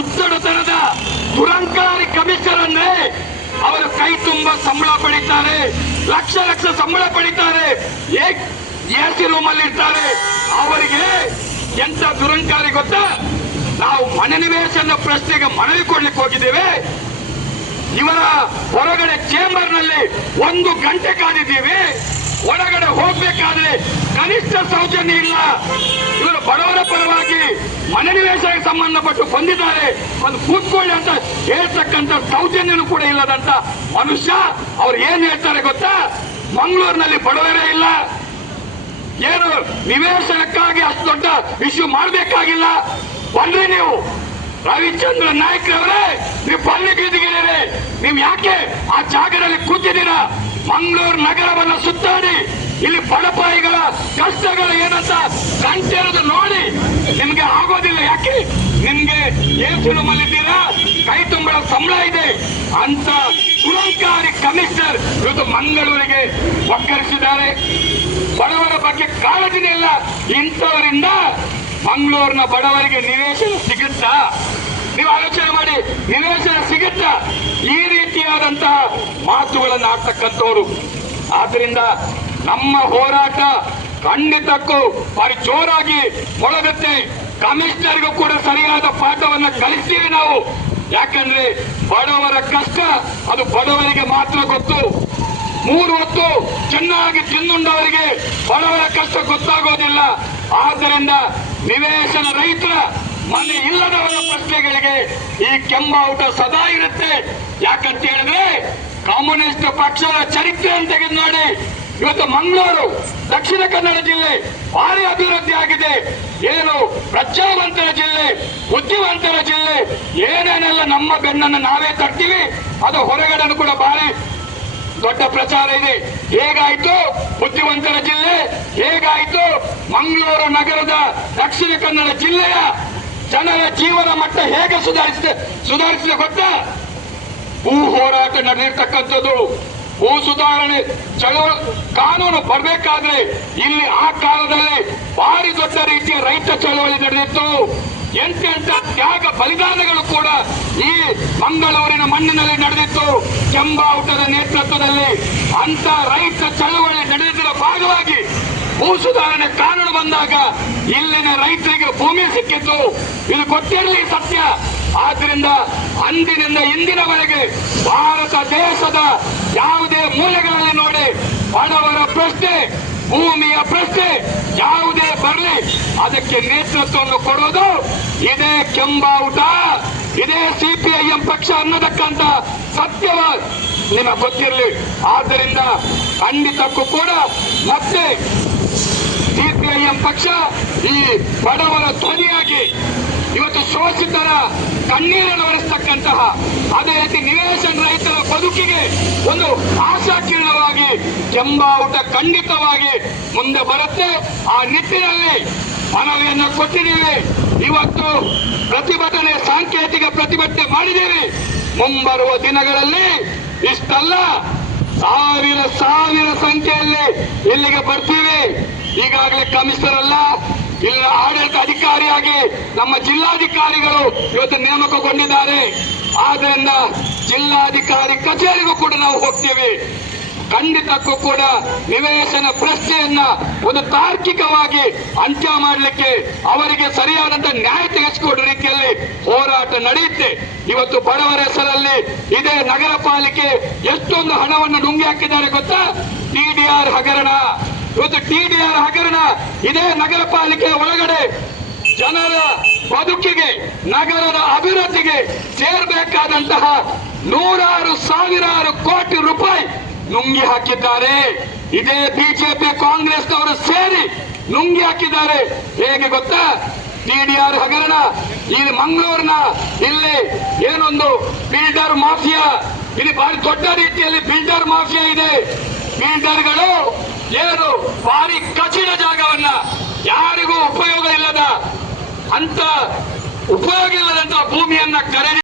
ಉತ್ತಡತನದ ದುರಂಕಾರಿ commissioner ಅಂದ್ರೆ ಅವರು ಕೈ ತುಂಬ ಸಂಬಳ ಪಡಿತಾರೆ, ಲಕ್ಷ ಲಕ್ಷ ಸಂಬಳ ಪಡಿತಾರೆ. ಎ ಸಿ ರೂಮ್ ಅಲ್ಲಿ ಇರ್ತಾರೆ. ಅವರಿಗೆ ಎಂತ ದುರಂಕಾರಿ ಗೊತ್ತಾ? ನಾವು ಮನೆ ನಿವೇಶನ ಪ್ರಶ್ನೆಗೆ ಮನವಿ ಕೊಡ್ಲಿಕ್ಕೆ ಹೋಗಿದ್ದೇವೆ. ಇವರ ಹೊರಗಡೆ ಚೇಂಬರ್ನಲ್ಲಿ ಒಂದು ಗಂಟೆ ಕಾದಿದ್ದೀವಿ. ಒಳಗಡೆ ಹೋಗ್ಬೇಕಾದ್ರೆ ಕನಿಷ್ಠ ಸೌಜನ್ಯ ಇಲ್ಲ. ಇವರು ಮನೆ ನಿವೇಶನಕ್ಕೆ ಸಂಬಂಧಪಟ್ಟು ಬಂದಿದ್ದಾರೆ. ಒಂದು ಕೂತ್ಕೊಳ್ಳಿ ಅಂತ ಹೇಳ್ತಕ್ಕಂಥ ಸೌಜನ್ಯನೂ ಕೂಡ ಇಲ್ಲದಂತ ಮನುಷ್ಯ ಅವ್ರು ಏನ್ ಹೇಳ್ತಾರೆ ಗೊತ್ತಾ? ಮಂಗಳೂರಿನಲ್ಲಿ ಬಡವರೇ ಇಲ್ಲ. ಏನು ನಿವೇಶನಕ್ಕಾಗಿ ಅಷ್ಟು ದೊಡ್ಡ ಇಶ್ಯೂ ಮಾಡಬೇಕಾಗಿಲ್ಲ. ಬನ್ರಿ ನೀವು. ರವಿಚಂದ್ರ ನಾಯ್ಕ ಅವರೇ ನೀವು ಬಲ್ಲಿ ಬೀದಿಗಿದ್ದೀರಿ ನೀವು ಯಾಕೆ ಆ ಜಾಗದಲ್ಲಿ ಕೂತಿದ್ದೀರಾ? ಮಂಗಳೂರು ನಗರವನ್ನು ಸುತ್ತಾಡಿ. ಇಲ್ಲಿ ಬಡಪಾಯಿಗಳ ಕಷ್ಟಗಳು ಏನಂತ ಕಂಟಿರೋದು ನೋಡಿ ನಿಮ್ಗೆ ಆಗೋದಿಲ್ಲ. ಯಾಕೆ? ನಿಮ್ಗೆ ಏನ್ ಮಲ್ಲಿದ್ದೀರಾ ಕೈ ತುಂಬಳ ಸಂಬಳ ಇದೆ ಅಂತ ಸುಲಂಕಾರಿ ಕಮಿಷನರ್ ಇವತ್ತು ಮಂಗಳೂರಿಗೆ ಒಕ್ಕರಿಸಿದ್ದಾರೆ ಬಡವರ ಬಗ್ಗೆ ಕಾಳಜಿನೇ ಇಲ್ಲ. ಇಂಥವರಿಂದ ಮಂಗಳೂರಿನ ಬಡವರಿಗೆ ನಿವೇಶನ ಸಿಗುತ್ತಾ? ನೀವು ಆಲೋಚನೆ ಮಾಡಿ. ನಿವೇಶನ ಸಿಗುತ್ತಾ? ಈ ರೀತಿಯಾದಂತಹ ಮಾತುಗಳನ್ನು ಆಡ್ತಕ್ಕಂಥವ್ರು ಆದ್ರಿಂದ ನಮ್ಮ ಹೋರಾಟ ಖಂಡಿತಕ್ಕೂ ಬಾರಿ ಜೋರಾಗಿ ಮೊಳಗುತ್ತೆ. ಕಮಿಷನರ್ಗೂ ಕೂಡ ಸರಿಯಾದ ಪಾಠವನ್ನ ಕಲಿಸ್ತೀವಿ ನಾವು. ಯಾಕಂದ್ರೆ ಬಡವರ ಕಷ್ಟ, ಅದು ಬಡವರಿಗೆ ಮಾತ್ರ ಗೊತ್ತು. ಮೂರು ಹೊತ್ತು ಚೆನ್ನಾಗಿ ತಿನ್ನುಂಡವರಿಗೆ ಬಡವರ ಕಷ್ಟ ಗೊತ್ತಾಗೋದಿಲ್ಲ. ಆದ್ದರಿಂದ ನಿವೇಶನ ರೈತರ ಮನೆ ಇಲ್ಲದವರ ಪ್ರಶ್ನೆಗಳಿಗೆ ಈ ಕೆಂಬಾವುಟ ಸದಾ ಇರುತ್ತೆ. ಯಾಕಂತ ಹೇಳಿದ್ರೆ ಕಮ್ಯುನಿಸ್ಟ್ ಪಕ್ಷದ ಚರಿತ್ರೆ ಅಂತ ತೆಗೆದು ನೋಡಿ. ಇವತ್ತು ಮಂಗಳೂರು, ದಕ್ಷಿಣ ಕನ್ನಡ ಜಿಲ್ಲೆ ಭಾರಿ ಅಭಿವೃದ್ಧಿ ಆಗಿದೆ. ಏನು ಪ್ರಜ್ಞಾವಂತರ ಜಿಲ್ಲೆ ಬುದ್ಧಿವಂತರ ಜಿಲ್ಲೆ, ಏನೇನೆಲ್ಲ ನಮ್ಮ ಬೆನ್ನನ್ನು ನಾವೇ ತರ್ತೀವಿ, ಅದು ಹೊರಗಡೆ ಕೂಡ ಭಾರಿ ದೊಡ್ಡ ಪ್ರಚಾರ ಇದೆ. ಹೇಗಾಯ್ತು? ಬುದ್ಧಿವಂತರ ಜಿಲ್ಲೆ, ಹೇಗಾಯ್ತು? ಮಂಗಳೂರು ನಗರದ ದಕ್ಷಿಣ ಕನ್ನಡ ಜಿಲ್ಲೆಯ ಜನರ ಜೀವನ ಮಟ್ಟ ಹೇಗೆ ಸುಧಾರಿಸಿದೆ ಸುಧಾರಿಸಿದೆ ಗೊತ್ತಾ? ಭೂ ಹೋರಾಟ ನಡೆದಿರ್ತಕ್ಕಂಥದ್ದು. ಭೂ ಸುಧಾರಣೆ ಚಳುವಳಿ ಕಾನೂನು ಬರಬೇಕಾದ್ರೆ ಇಲ್ಲಿ ಆ ಕಾಲದಲ್ಲಿ ಭಾರಿ ದೊಡ್ಡ ರೀತಿಯ ರೈತ ಚಳವಳಿ ನಡೆದಿತ್ತು. ಎಂತೆಂತ ತ್ಯಾಗ ಬಲಿದಾನಗಳು ಕೂಡ ಈ ಮಂಗಳೂರಿನ ಮಣ್ಣಿನಲ್ಲಿ ನಡೆದಿತ್ತು. ಕೆಂಬಾವುಟದ ನೇತೃತ್ವದಲ್ಲಿ ಅಂತ ರೈತ ಚಳವಳಿ ನಡೆದಿದ್ದರ ಭಾಗವಾಗಿ ಭೂ ಸುಧಾರಣೆ ಕಾನೂನು ಬಂದಾಗ ಇಲ್ಲಿನ ರೈತರಿಗೆ ಭೂಮಿ ಸಿಕ್ಕಿತ್ತು. ಇದು ಗೊತ್ತಿರಲಿ ಸತ್ಯ. ಆದ್ರಿಂದ ಅಂದಿನಿಂದ ಇಂದಿನವರೆಗೆ ಭಾರತ ದೇಶದ ಮೂಲೆಗಳಲ್ಲಿ ಬಡವರ ಪ್ರಶ್ನೆ, ಭೂಮಿಯ ಪ್ರಶ್ನೆ, ಯಾವುದೇ ಬರಲಿ, ಅದಕ್ಕೆ ನೇತೃತ್ವವನ್ನು ಕೊಡೋದು ಇದೇ ಕೆಂಬಾವುಟ, ಇದೇ ಸಿಪಿಐಎಂ ಪಕ್ಷ ಅನ್ನೋದಕ್ಕಂತ ಸತ್ಯವ ನಿಮಗೆ ಗೊತ್ತಿರಲಿ. ಆದ್ದರಿಂದ ಖಂಡಿತಕ್ಕೂ ಕೂಡ ಮತ್ತೆ ಸಿಪಿಐಎಂ ಪಕ್ಷ ಈ ಬಡವರ ಧ್ವನಿಯಾಗಿ ಇವತ್ತು ಶೋಷಿತರ ಕಣ್ಣೀರನ್ನು ಒರೆಸ್ತಕ್ಕಂತಹ ಅದೇ ರೀತಿ ನಿವೇಶನ ರೈತರ ಬದುಕಿಗೆ ಒಂದು ಆಶಾಕಿರಣವಾಗಿ, ಕೆಂಬಾವುಟ ಖಂಡಿತವಾಗಿ ಮುಂದೆ ಬರುತ್ತೆ. ಆ ನಿಟ್ಟಿನಲ್ಲಿ ಮನವಿಯನ್ನು ಕೊಟ್ಟಿದ್ದೀವಿ. ಇವತ್ತು ಪ್ರತಿಭಟನೆ, ಸಾಂಕೇತಿಕ ಪ್ರತಿಭಟನೆ ಮಾಡಿದ್ದೀವಿ. ಮುಂಬರುವ ದಿನಗಳಲ್ಲಿ ಇಷ್ಟಲ್ಲ. ಸಾವಿರ ಸಾವಿರ ಸಂಖ್ಯೆಯಲ್ಲಿ ಇಲ್ಲಿಗೆ ಬರ್ತೀವಿ. ಈಗಾಗಲೇ ಕಮಿಷನರ್ ಅಲ್ಲ ಇಲ್ಲ ಆಡಳಿತ ಅಧಿಕಾರಿಯಾಗಿ ನಮ್ಮ ಜಿಲ್ಲಾಧಿಕಾರಿಗಳು ಇವತ್ತು ನೇಮಕಗೊಂಡಿದ್ದಾರೆ. ಆದ್ರಿಂದ ಜಿಲ್ಲಾಧಿಕಾರಿ ಕಚೇರಿಗೂ ಕೂಡ ನಾವು ಹೋಗ್ತೀವಿ. ಖಂಡಿತಕ್ಕೂ ಕೂಡ ನಿವೇಶನ ಪ್ರಶ್ನೆಯನ್ನ ಒಂದು ತಾರ್ಕಿಕವಾಗಿ ಅಂತ್ಯ ಮಾಡಲಿಕ್ಕೆ ಅವರಿಗೆ ಸರಿಯಾದಂತ ನ್ಯಾಯ ತೆಗೆಸಿಕೊಡುವ ರೀತಿಯಲ್ಲಿ ಹೋರಾಟ ನಡೆಯುತ್ತೆ. ಇವತ್ತು ಬಡವರ ಹೆಸರಲ್ಲಿ ಇದೇ ನಗರ ಪಾಲಿಕೆ ಎಷ್ಟೊಂದು ಹಣವನ್ನು ನುಂಗಿ ಹಾಕಿದ್ದಾರೆ ಗೊತ್ತಾ? ಟಿಡಿಆರ್ ಹಗರಣ. ಇವತ್ತು ಟಿಡಿಆರ್ ಹಗರಣ ಇದೇ ನಗರ ಪಾಲಿಕೆ ಒಳಗಡೆ ಜನರ ಬದುಕಿಗೆ, ನಗರದ ಅಭಿವೃದ್ಧಿಗೆ ಸೇರ್ಬೇಕಾದಂತಹ ನೂರಾರು ಸಾವಿರಾರು ಕೋಟಿ ರೂಪಾಯಿ ನುಂಗಿ ಹಾಕಿದ್ದಾರೆ. ಇದೇ ಬಿಜೆಪಿ ಕಾಂಗ್ರೆಸ್ನವರು ಸೇರಿ ನುಂಗಿ ಹಾಕಿದ್ದಾರೆ. ಹೇಗೆ ಗೊತ್ತಾ? ಟಿಡಿಆರ್ ಹಗರಣ ಇಲ್ಲಿ ಮಂಗಳೂರಿನ ಇಲ್ಲಿ ಏನೊಂದು ಬಿಲ್ಡರ್ ಮಾಫಿಯಾ. ಇಲ್ಲಿ ಭಾರಿ ದೊಡ್ಡ ರೀತಿಯಲ್ಲಿ ಬಿಲ್ಡರ್ ಮಾಫಿಯಾ ಇದೆ. ಬಿಲ್ಡರ್ಗಳು ಏನು ಭಾರಿ ಕಠಿಣ ಜಾಗವನ್ನ ಉಪಯೋಗ ಇಲ್ಲದ ಇಲ್ಲದಂತ ಭೂಮಿಯನ್ನ ಖರೀದಿ